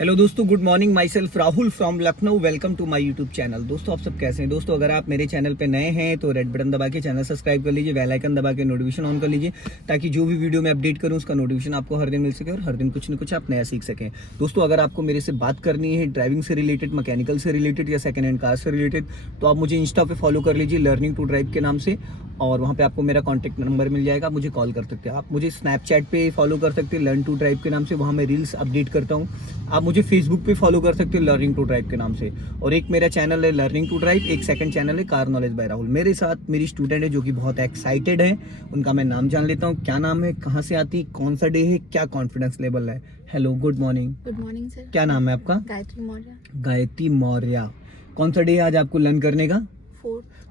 Hello दोस्तों, good morning. Myself Rahul from Lucknow. Welcome to my YouTube channel. दोस्तों आप सब कैसे हैं? दोस्तों अगर आप मेरे चैनल पे नए हैं तो रेड बटन दबा के चैनल सब्सक्राइब कर लीजिए, बेल आइकन दबा के नोटिफिकेशन ऑन कर लीजिए, ताकि जो भी वीडियो मैं अपडेट करूं उसका नोटिफिकेशन आपको हर दिन मिल सके और हर दिन कुछ न कुछ आप नया सीख सकें। दोस्तों अगर आपको मेरे से बात करनी है ड्राइविंग से रिलेटेड, मैकेनिकल से रिलेटेड या सेकंड हैंड कार से रिलेटेड, तो आप मुझे इंस्टा पे फॉलो कर लीजिए लर्निंग टू ड्राइव के नाम से, और वहाँ पे आपको मेरा कॉन्टैक्ट नंबर मिल जाएगा। आप मुझे कॉल कर सकते हैं। आप मुझे स्नैपचैट पे फॉलो कर सकते हैं लर्न टू ड्राइव के नाम से, वहाँ मैं रील्स अपडेट करता हूँ। आप मुझे फेसबुक पे फॉलो कर सकते हैं लर्निंग टू ड्राइव के नाम से, और एक मेरा चैनल है लर्निंग टू ड्राइव, एक सेकंड चैनल है कार नॉलेज बाय राहुल। मेरे साथ मेरी स्टूडेंट है जो कि बहुत एक्साइटेड है, उनका मैं नाम जान लेता हूँ। क्या नाम है, कहाँ से आती, कौन सा डे है, क्या कॉन्फिडेंस लेवल है? Hello, good morning. Good morning sir. क्या नाम है आपका? गायत्री मौर्य। गायत्री मौर्य। कौन सा डे है आज आपको लर्न करने का?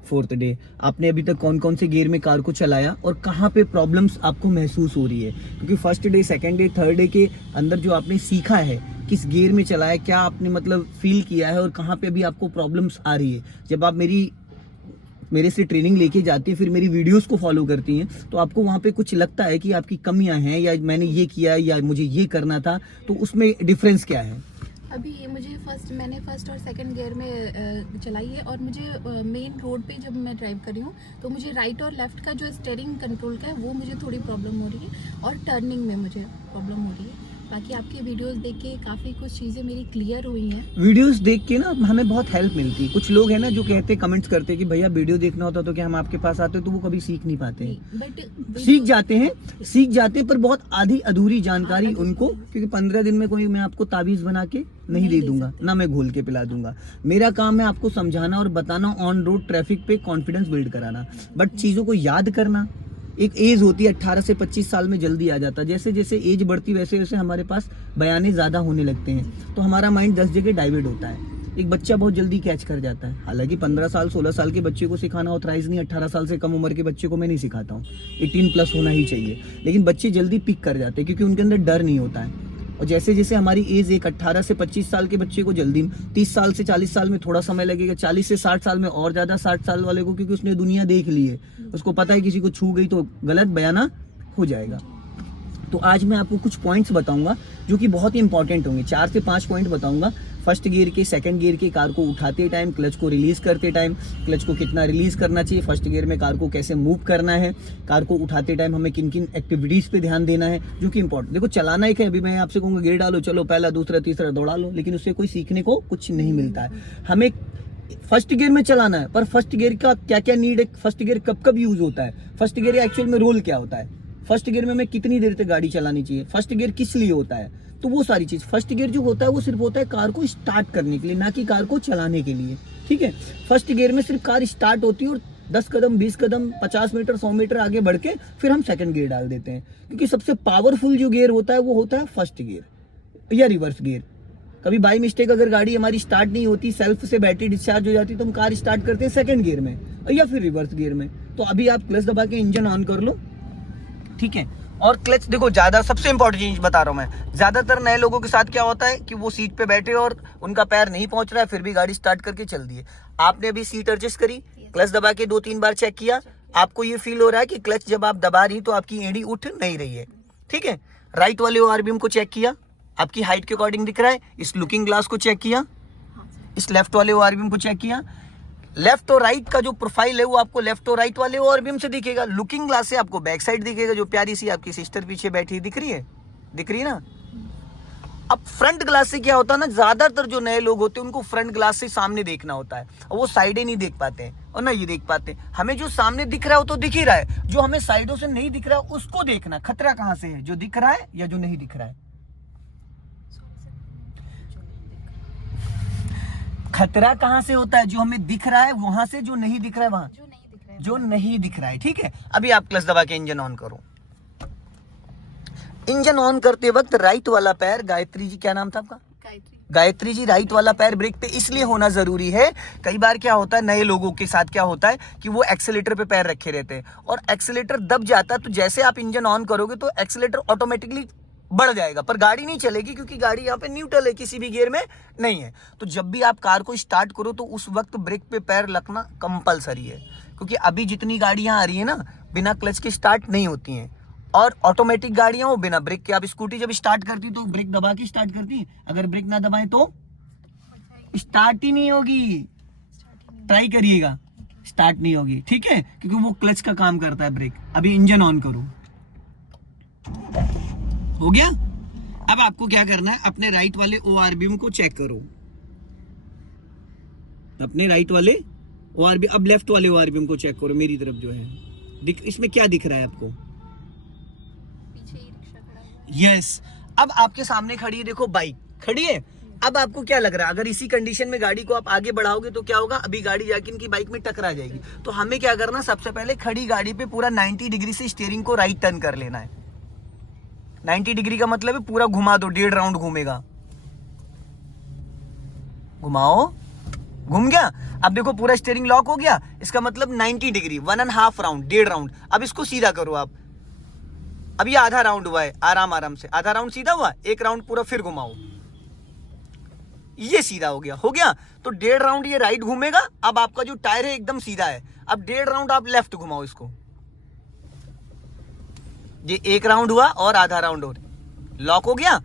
Fourth day. आपने अभी तक कौन कौन से गियर में कार को चलाया और कहाँ पे प्रॉब्लम्स आपको महसूस हो रही है? क्योंकि first day, second day, third day के अंदर जो आपने सीखा है, किस गियर में चलाया, क्या आपने मतलब फील किया है और कहाँ पे अभी आपको प्रॉब्लम्स आ रही है। जब आप मेरे से ट्रेनिंग लेके जाती है, फिर मेरी वीडियोस को फॉलो करती हैं, तो आपको वहाँ पे कुछ लगता है कि आपकी कमियां हैं, या मैंने ये किया या मुझे ये करना था, तो उसमें डिफरेंस क्या है? अभी मैंने फर्स्ट और सेकंड गियर में चलाई है, और मुझे मेन रोड पे जब मैं ड्राइव कर रही हूँ तो मुझे राइट और लेफ्ट का जो स्टीयरिंग कंट्रोल का है वो मुझे थोड़ी प्रॉब्लम हो रही है, और टर्निंग में मुझे प्रॉब्लम हो रही है। बाकी आपकी वीडियोस देख के काफ़ी कुछ चीज़ें मेरी क्लियर हुई हैं। वीडियोस देख के ना हमें बहुत हेल्प मिलती है। कुछ लोग हैं ना जो कहते कमेंट्स करते हैं कि भैया वीडियो देखना होता तो क्या हम आपके पास आते, तो वो कभी सीख नहीं पाते हैं। बट सीख जाते हैं पर बहुत आधी अधूरी जानकारी उनको, क्योंकि 15 दिन में कोई मैं आपको ताबीज बना के नहीं दे दूंगा, ना मैं घोल के पिला दूंगा। मेरा काम है आपको समझाना और बताना, ऑन रोड ट्रैफिक पे कॉन्फिडेंस बिल्ड कराना। बट चीज़ों को याद करना, एक एज होती है 18 से 25 साल में जल्दी आ जाता है। जैसे जैसे एज बढ़ती वैसे वैसे हमारे पास बयाने ज़्यादा होने लगते हैं, तो हमारा माइंड 10 जगह डाइवर्ट होता है। एक बच्चा बहुत जल्दी कैच कर जाता है। हालांकि 15 साल 16 साल के बच्चे को सिखाना ऑथराइज नहीं, 18 साल से कम उम्र के बच्चे को मैं नहीं सिखाता हूँ, 18 प्लस होना ही चाहिए। लेकिन बच्चे जल्दी पिक कर जाते हैं क्योंकि उनके अंदर डर नहीं होता है। और जैसे जैसे हमारी एज एक 18 से 25 साल के बच्चे को जल्दी, 30 साल से 40 साल में थोड़ा समय लगेगा, 40 से 60 साल में और ज़्यादा, 60 साल वाले को क्योंकि उसने दुनिया देख ली है, उसको पता है किसी को छू गई तो गलत बयाना हो जाएगा। तो आज मैं आपको कुछ पॉइंट्स बताऊंगा जो कि बहुत ही इंपॉर्टेंट होंगे। 4 से 5 पॉइंट बताऊंगा। फर्स्ट गियर के, सेकंड गियर के, कार को उठाते टाइम, क्लच को रिलीज करते टाइम, क्लच को कितना रिलीज करना चाहिए, फर्स्ट गियर में कार को कैसे मूव करना है, कार को उठाते टाइम हमें किन किन एक्टिविटीज पे ध्यान देना है, जो कि इंपॉर्टेंट। देखो चलाना एक है, अभी मैं आपसे कहूँगा गियर डालो, चलो पहला दूसरा तीसरा दौड़ा लो, लेकिन उससे कोई सीखने को कुछ नहीं मिलता है। हमें फर्स्ट गियर में चलाना है, पर फर्स्ट गियर का क्या क्या नीड है, फर्स्ट गियर कब कब यूज होता है, फर्स्ट गियर एक्चुअल में रोल क्या होता है, फर्स्ट गियर में हमें कितनी देर तक गाड़ी चलानी चाहिए, फर्स्ट गियर किस लिए होता है, तो वो सारी चीज। फर्स्ट गियर जो होता है वो सिर्फ होता है कार को स्टार्ट करने के लिए, ना कि कार को चलाने के लिए। ठीक है, फर्स्ट गियर में सिर्फ कार स्टार्ट होती है और 10 कदम 20 कदम 50 मीटर 100 मीटर आगे बढ़ के फिर हम सेकंड गियर डाल देते हैं, क्योंकि सबसे पावरफुल जो गियर होता है वो होता है फर्स्ट गियर या रिवर्स गियर। कभी बाई मिस्टेक अगर गाड़ी हमारी स्टार्ट नहीं होती, सेल्फ से बैटरी डिस्चार्ज हो जाती, तो हम कार स्टार्ट करते हैं सेकंड गियर में या फिर रिवर्स गियर में। तो अभी आप क्लच दबा के इंजन ऑन कर लो, ठीक है। और क्लच देखो, ज्यादा सबसे इंपॉर्टेंट चीज बता रहा हूं मैं, ज्यादातर नए लोगों के साथ क्या होता है कि वो सीट पे बैठे और उनका पैर नहीं पहुंच रहा है, फिर भी गाड़ी स्टार्ट करके चल दी है। आपने अभी सीट एडजस्ट करी, क्लच दबा के 2-3 बार चेक किया, आपको ये फील हो रहा है कि क्लच जब आप दबा रही तो आपकी एड़ी उठ नहीं रही है, ठीक है। राइट वाले ओआरबीएम को चेक किया, आपकी हाइट के अकॉर्डिंग दिख रहा है। इस लुकिंग ग्लास को चेक किया, इस लेफ्ट वाले ओआरबीएम को चेक किया। लेफ्ट और राइट का जो प्रोफाइल है वो आपको लेफ्ट और राइट वाले ओआरबीएम से दिखेगा, लुकिंग ग्लास से आपको बैक साइड दिखेगा, जो प्यारी सी आपकी सिस्टर पीछे बैठी दिख रही है ना। अब फ्रंट ग्लास से क्या होता है ना, ज्यादातर जो नए लोग होते हैं उनको फ्रंट ग्लास से सामने देखना होता है, और वो साइडें नहीं देख पाते हैं और ना ये देख पाते हैं। हमें जो सामने दिख रहा है वो तो दिख ही रहा है, जो हमें साइडों से नहीं दिख रहा है उसको देखना, खतरा कहां से है, जो दिख रहा है या जो नहीं दिख रहा है। खतरा कहां से होता है, जो हमें दिख रहा है वहां से, जो नहीं दिख रहा है वहां, जो नहीं दिख रहा है, ठीक है। अभी आप क्लच दबा के इंजन ऑन करो। इंजन ऑन करते वक्त राइट वाला पैर, गायत्री जी क्या नाम था आपका? गायत्री जी, राइट वाला पैर ब्रेक पे इसलिए होना जरूरी है। कई बार क्या होता है, नए लोगों के साथ क्या होता है कि वो एक्सीलेटर पे पैर रखे रहते हैं और एक्सीलेटर दब जाता है, तो जैसे आप इंजन ऑन करोगे तो एक्सीलेटर ऑटोमेटिकली बढ़ जाएगा, पर गाड़ी नहीं चलेगी क्योंकि गाड़ी यहाँ पे न्यूट्रल है, किसी भी गियर में नहीं है। तो जब भी आप कार को स्टार्ट करो तो उस वक्त ब्रेक पे पैर रखना कंपलसरी है, क्योंकि अभी जितनी गाड़ियां आ रही है ना बिना क्लच के स्टार्ट नहीं होती हैं, और ऑटोमेटिक गाड़ियां वो बिना ब्रेक के, आप स्कूटी जब स्टार्ट करती तो ब्रेक दबा के स्टार्ट करती, अगर ब्रेक ना दबाए तो स्टार्ट ही नहीं होगी। ट्राई करिएगा, स्टार्ट नहीं होगी, ठीक है, क्योंकि वो क्लच का काम करता है ब्रेक। अभी इंजन ऑन करो, हो गया। अब आपको क्या करना है, अपने राइट वाले ORBM को चेक करो, अपने राइट वाले ORBM, अब लेफ्ट वाले ORBM को चेक करो, मेरी तरफ जो है इसमें क्या दिख रहा है आपको? पीछे ही रिक्शा खड़ा है। यस, अब आपके सामने खड़ी है, देखो बाइक खड़ी है। अब आपको क्या लग रहा है, अगर इसी कंडीशन में गाड़ी को आप आगे बढ़ाओगे तो क्या होगा, अभी गाड़ी जाके इनकी बाइक में टकरा जाएगी। तो हमें क्या करना, सबसे पहले खड़ी गाड़ी पे पूरा 90 डिग्री से स्टीयरिंग को राइट टर्न कर लेना है। 90 डिग्री का मतलब है पूरा घुमा दो, 1.5 राउंड घूमेगा, घुमाओ, घूम गया। अब देखो पूरा स्टीयरिंग लॉक हो गया, इसका मतलब 90 डिग्री, 1.5 राउंड, 1.5 राउंड। अब इसको सीधा करो आप, अब ये आधा राउंड हुआ है, आराम आराम से आधा राउंड सीधा हुआ, 1 राउंड पूरा फिर घुमाओ, ये सीधा हो गया, हो गया। तो 1.5 राउंड ये राइट घूमेगा। अब आपका जो टायर है एकदम सीधा है, अब 1.5 राउंड आप लेफ्ट घुमाओ इसको, ये 1 राउंड हुआ और आधा राउंड और लॉक हो गया।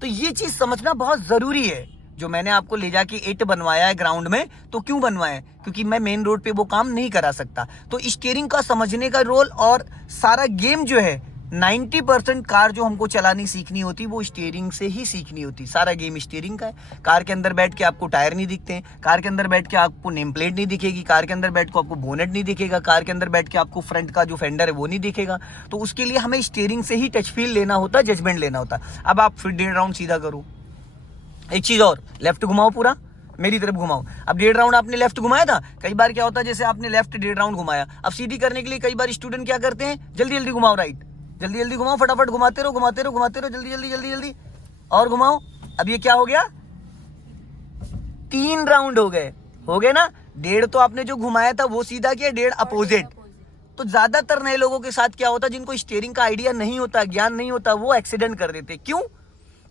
तो ये चीज समझना बहुत जरूरी है। जो मैंने आपको ले जाके 8 बनवाया है ग्राउंड में, तो क्यों बनवाया है, क्योंकि मैं मेन रोड पे वो काम नहीं करा सकता। तो स्टीयरिंग का समझने का रोल और सारा गेम जो है, 90% कार जो हमको चलानी सीखनी होती वो स्टीयरिंग से ही सीखनी होती। सारा गेम स्टीयरिंग का है। कार के अंदर बैठ के आपको टायर नहीं दिखते हैं, कार के अंदर बैठ के आपको नेम प्लेट नहीं दिखेगी, कार के अंदर बैठ के आपको बोनेट नहीं दिखेगा, कार के अंदर बैठ के आपको फ्रंट का जो फेंडर है वो नहीं दिखेगा। तो उसके लिए हमें स्टीयरिंग से ही टच फील लेना होता है, जजमेंट लेना होता है। अब आप फिर 1.5 राउंड सीधा करो। एक चीज और, लेफ्ट घुमाओ, पूरा मेरी तरफ घुमाओ। अब 1.5 राउंड आपने लेफ्ट घुमाया था, कई बार क्या होता है, जैसे आपने लेफ्ट 1.5 राउंड घुमाया, अब सीधी करने के लिए कई बार स्टूडेंट क्या करते हैं, जल्दी जल्दी घुमाओ राइट, जल्दी जल्दी घुमाओ, फटाफट घुमाते रहो, घुमाते रहो, घुमाते रहो, जल्दी जल्दी जल्दी जल्दी और घुमाओ। अब ये क्या हो गया, 3 राउंड हो गए, हो गए ना। 1.5 तो आपने जो घुमाया था वो सीधा किया, 1.5 अपोजिट। तो ज्यादातर नए लोगों के साथ क्या होता है, जिनको स्टीयरिंग का आइडिया नहीं होता, ज्ञान नहीं होता, वो एक्सीडेंट कर देते। क्यों?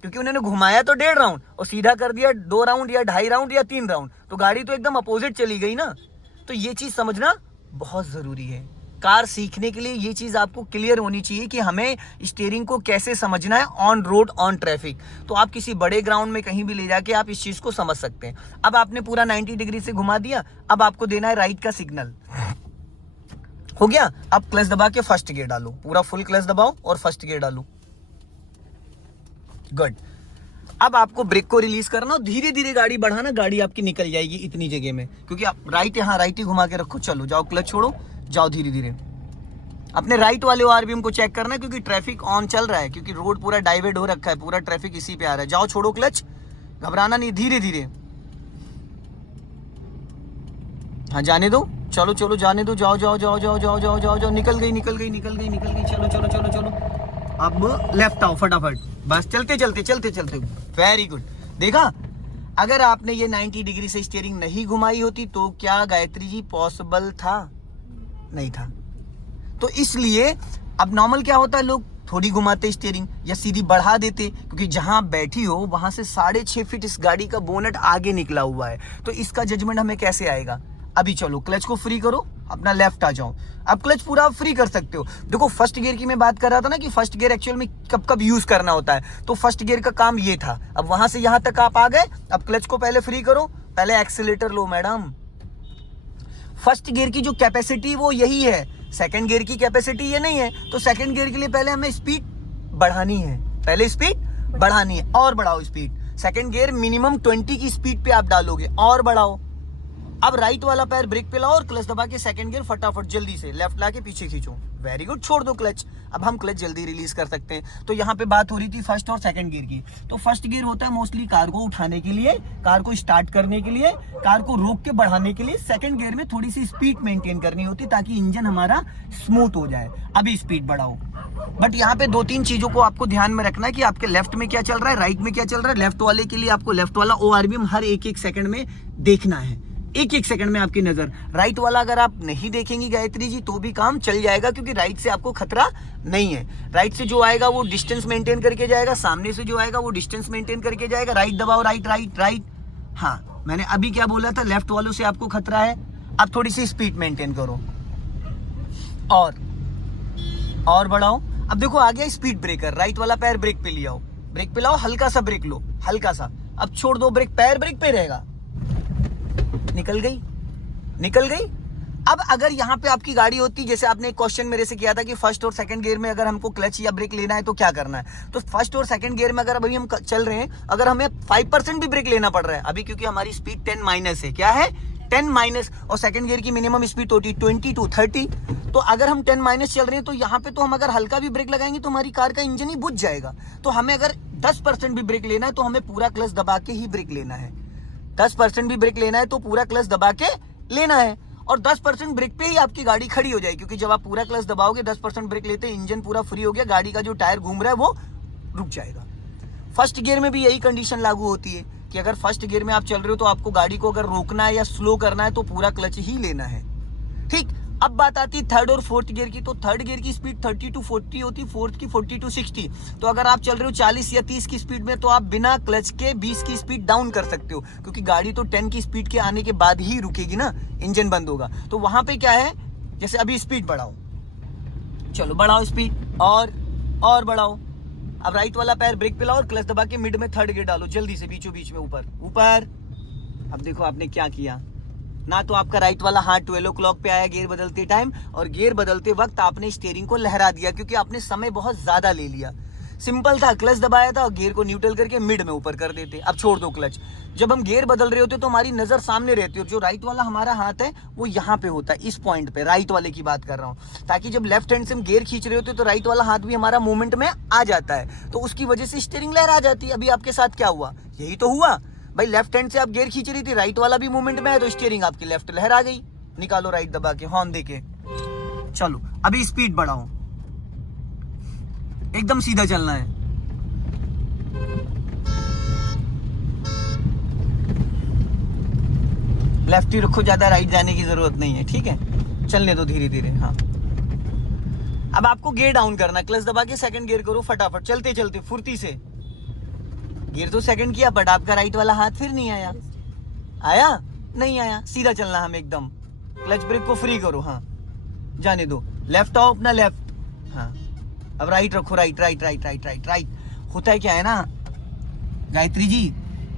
क्योंकि उन्होंने घुमाया तो 1.5 राउंड और सीधा कर दिया 2 राउंड या 2.5 राउंड या 3 राउंड, तो गाड़ी तो एकदम अपोजिट चली गई ना। तो ये चीज समझना बहुत जरूरी है। कार सीखने के लिए ये चीज आपको क्लियर होनी चाहिए कि हमें स्टीयरिंग को कैसे समझना है ऑन रोड, ऑन ट्रैफिक। तो आप किसी बड़े ग्राउंड में कहीं भी ले जाके आप इस चीज को समझ सकते हैं। अब आपने पूरा 90 डिग्री से घुमा दिया, अब आपको देना है राइट का सिग्नल, हो गया। अब क्लच दबा के फर्स्ट गियर डालो, पूरा फुल क्लच दबाओ और फर्स्ट गियर डालो, गुड। अब आपको ब्रेक को रिलीज करना और धीरे धीरे गाड़ी बढ़ाना, गाड़ी आपकी निकल जाएगी इतनी जगह में, क्योंकि आप राइट, यहाँ राइट ही घुमा के रखो। चलो जाओ, क्लच छोड़ो, जाओ धीरे धीरे। अपने राइट वाले ORBM को चेक करना है, क्योंकि ट्रैफिक ऑन चल रहा है, क्योंकि रोड पूरा डाइवर्ट हो रखा है, पूरा ट्रैफिक इसी पे आ रहा है। जाओ, छोड़ो क्लच, घबराना नहीं, धीरे धीरे। हाँ जाने दो, चलो चलो जाने दो, जाओ जाओ जाओ जाओ जाओ जाओ जाओ जाओ, निकल गई निकल गई निकल गई निकल गई, चलो चलो चलो चलो। अब लेफ्ट आओ फटाफट, बस चलते चलते चलते चलते, वेरी गुड। देखा, अगर आपने ये 90 डिग्री से स्टीयरिंग नहीं घुमाई होती तो क्या गायत्री जी पॉसिबल था? नहीं था। तो इसलिए अब नॉर्मल क्या होता है, लोग थोड़ी घुमाते स्टीयरिंग या सीधी बढ़ा देते, क्योंकि जहां बैठी हो वहां से 6.5 फीट इस गाड़ी का बोनट आगे निकला हुआ है। तो इसका जजमेंट हमें कैसे आएगा? अभी चलो क्लच को फ्री करो, अपना लेफ्ट आ जाओ। अब क्लच पूरा आप फ्री कर सकते हो। देखो फर्स्ट गियर की मैं बात कर रहा था ना, कि फर्स्ट गियर एक्चुअल में कब कब यूज करना होता है, तो फर्स्ट गियर का काम ये था। अब वहां से यहां तक आप आ गए, अब क्लच को पहले फ्री करो, पहले एक्सीलेटर लो मैडम। फर्स्ट गियर की जो कैपेसिटी वो यही है, सेकंड गियर की कैपेसिटी ये नहीं है। तो सेकंड गियर के लिए पहले हमें स्पीड बढ़ानी है, पहले स्पीड बढ़ानी है, और बढ़ाओ स्पीड। सेकंड गियर मिनिमम 20 की स्पीड पे आप डालोगे, और बढ़ाओ। अब राइट वाला पैर ब्रेक पे लाओ और क्लच दबा के सेकंड गियर फटाफट जल्दी से लेफ्ट ला के पीछे खींचो, वेरी गुड। छोड़ दो क्लच, अब हम क्लच जल्दी रिलीज कर सकते हैं। तो यहाँ पे बात हो रही थी फर्स्ट और सेकंड गियर की। तो फर्स्ट गियर होता है मोस्टली कार को उठाने के लिए, कार को स्टार्ट करने के लिए, कार को रोक के बढ़ाने के लिए। सेकंड गियर में थोड़ी सी स्पीड मेंटेन करनी होती ताकि इंजन हमारा स्मूथ हो जाए। अभी स्पीड बढ़ाओ, बट यहाँ पे 2-3 चीजों को आपको ध्यान में रखना है कि आपके लेफ्ट में क्या चल रहा है, राइट में क्या चल रहा है। लेफ्ट वाले के लिए आपको लेफ्ट वाला ORBM हर एक सेकंड में देखना है, एक सेकंड में आपकी नजर। राइट वाला अगर आप नहीं देखेंगी गायत्री जी तो भी काम चल जाएगा, क्योंकि राइट से आपको खतरा नहीं है। राइट से जो आएगा वो डिस्टेंस मेंटेन करके जाएगा, सामने से जो आएगा वो डिस्टेंस मेंटेन करके जाएगा। राइट दबाओ, राइट राइट राइट। हाँ, मैंने अभी क्या बोला था, लेफ्ट वालों से आपको खतरा है। अब थोड़ी सी स्पीड मेंटेन करो और बढ़ाओ। अब देखो आ गया स्पीड ब्रेकर, राइट वाला पैर ब्रेक पे ले आओ, ब्रेक पे लाओ, हल्का सा ब्रेक लो, हल्का सा, अब छोड़ दो ब्रेक, पैर ब्रेक पे रहेगा, निकल गई, निकल गई। अब अगर यहाँ पे आपकी गाड़ी होती, जैसे आपने एक क्वेश्चन मेरे से किया था कि फर्स्ट और सेकंड गियर में अगर हमको क्लच या ब्रेक लेना है तो क्या करना है, तो फर्स्ट और सेकंड गियर में अगर अभी हम चल रहे हैं, अगर हमें 5% भी ब्रेक लेना पड़ रहा है अभी, क्योंकि हमारी स्पीड 10 माइनस है, क्या है 10 माइनस, और सेकंड गियर की मिनिमम स्पीड होती है 20 to 30, तो अगर हम 10 माइनस चल रहे हैं तो यहाँ पे तो हम अगर हल्का भी ब्रेक लगाएंगे तो हमारी कार का इंजन ही बुझ जाएगा। तो हमें अगर 10% भी ब्रेक लेना है तो हमें पूरा क्लच दबा के ही ब्रेक लेना है, 10% भी ब्रेक लेना है तो पूरा क्लच दबा के लेना है, और 10% ब्रेक पे ही आपकी गाड़ी खड़ी हो जाएगी, क्योंकि जब आप पूरा क्लच दबाओगे 10% ब्रेक लेते इंजन पूरा फ्री हो गया, गाड़ी का जो टायर घूम रहा है वो रुक जाएगा। फर्स्ट गियर में भी यही कंडीशन लागू होती है कि अगर फर्स्ट गियर में आप चल रहे हो तो आपको गाड़ी को अगर रोकना है या स्लो करना है तो पूरा क्लच ही लेना है, ठीक। अब बात आती है थर्ड और फोर्थ गियर की, तो थर्ड गियर की स्पीड 30 to 40 होती, फोर्थ की 40 to 60। तो अगर आप चल रहे हो 40 या 30 की स्पीड में तो आप बिना क्लच के 20 की स्पीड डाउन कर सकते हो, क्योंकि गाड़ी तो 10 की स्पीड के आने के बाद ही रुकेगी ना, इंजन बंद होगा। तो वहां पे क्या है, जैसे अभी स्पीड बढ़ाओ, चलो बढ़ाओ स्पीड और बढ़ाओ, अब राइट वाला पैर ब्रेक पे लाओ और क्लच दबा के मिड में थर्ड गियर डालो जल्दी से, बीचों बीच में ऊपर। अब देखो आपने क्या किया ना, तो आपका राइट वाला हाथ 12 o'clock पे आया गियर बदलते टाइम, और गियर बदलते वक्त आपने स्टीयरिंग को लहरा दिया, क्योंकि आपने समय बहुत ज्यादा ले लिया। सिंपल था, क्लच दबाया था और गियर को न्यूट्रल करके मिड में ऊपर कर देते, अब छोड़ दो क्लच। जब हम गियर बदल रहे होते तो हमारी नजर सामने रहती है, और जो राइट वाला हमारा हाथ है वो यहाँ पे होता है, इस पॉइंट पे, राइट वाले की बात कर रहा हूँ, ताकि जब लेफ्ट हैंड से हम गियर खींच रहे होते तो राइट वाला हाथ भी हमारा मूवमेंट में आ जाता है, तो उसकी वजह से स्टीयरिंग लहरा जाती है। अभी आपके साथ क्या हुआ, यही तो हुआ भाई, लेफ्ट हैंड से आप गियर खींच रही थी, राइट वाला भी मूवमेंट में है, तो स्टीयरिंग आपकी लेफ्ट लहरा गई। निकालो राइट दबा के, हॉर्न देके, चलो अभी स्पीड बढ़ाओ, एकदम सीधा चलना है, लेफ्ट ही रखो, ज्यादा राइट जाने की जरूरत नहीं है, ठीक है, चलने दो धीरे धीरे। हाँ, अब आपको गियर डाउन करना, क्लच दबा के सेकंड गियर करो फटाफट, चलते चलते फुर्ती से। गियर तो सेकंड किया बट आपका राइट वाला हाथ फिर नहीं आया, नहीं आया, सीधा चलना हमें एकदम, क्लच ब्रेक को फ्री करो, हाँ जाने दो, लेफ्ट आओ अपना लेफ्ट, हाँ अब राइट रखो, राइट। होता है क्या है ना गायत्री जी,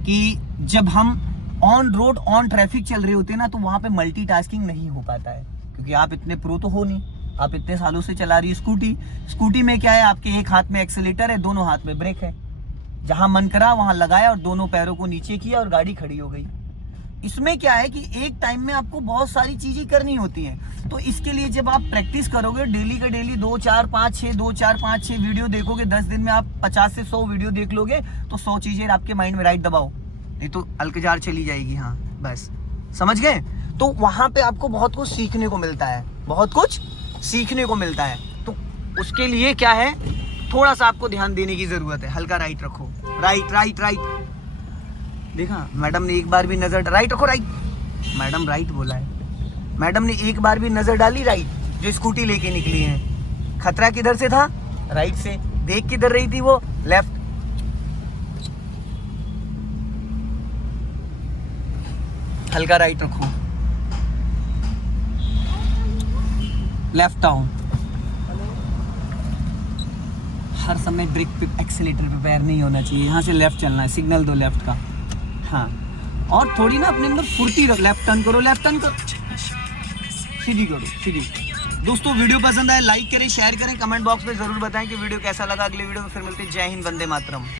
कि जब हम ऑन रोड ऑन ट्रैफिक चल रहे होते हैं ना, तो वहां पे मल्टीटास्किंग नहीं हो पाता है, क्योंकि आप इतने प्रो तो हो नहीं, आप इतने सालों से चला रही है स्कूटी में क्या है, आपके एक हाथ में एक्सीलेटर है, दोनों हाथ में ब्रेक है, जहां मन करा वहां लगाया और दोनों पैरों को नीचे किया और गाड़ी खड़ी हो गई। इसमें क्या है कि एक टाइम में आपको बहुत सारी चीजें करनी होती हैं, तो इसके लिए जब आप प्रैक्टिस करोगे डेली का डेली 2 4 5 6 वीडियो देखोगे, 10 दिन में आप 50 से 100 वीडियो देख लोगे, तो 100 चीजें आपके माइंड में, राइट दबाओ नहीं तो अलकजार चली जाएगी, हाँ बस समझ गए। तो वहां पे आपको बहुत कुछ सीखने को मिलता है, तो उसके लिए क्या है, थोड़ा सा आपको ध्यान देने की जरूरत है, हल्का राइट रखो, राइट। देखा मैडम ने एक बार भी नजर, राइट रखो, राइट, मैडम राइट बोला है, मैडम ने एक बार भी नजर डाली राइट, जो स्कूटी लेके निकली है, खतरा किधर से था, राइट से, देख किधर रही थी वो, लेफ्ट। हल्का राइट रखो, लेफ्ट आओ, हर समय ब्रेक पे एक्सीलेटर पे पैर नहीं होना चाहिए, यहाँ से लेफ्ट चलना है, सिग्नल दो लेफ्ट का, हाँ, और थोड़ी ना अपने अंदर फुर्ती रख, लेफ्ट टर्न करो, सीधी करो। दोस्तों वीडियो पसंद आए लाइक करें, शेयर करें, कमेंट बॉक्स में जरूर बताएं कि वीडियो कैसा लगा। अगले वीडियो में फिर मिलते हैं। जय हिंद, वंदे मातरम।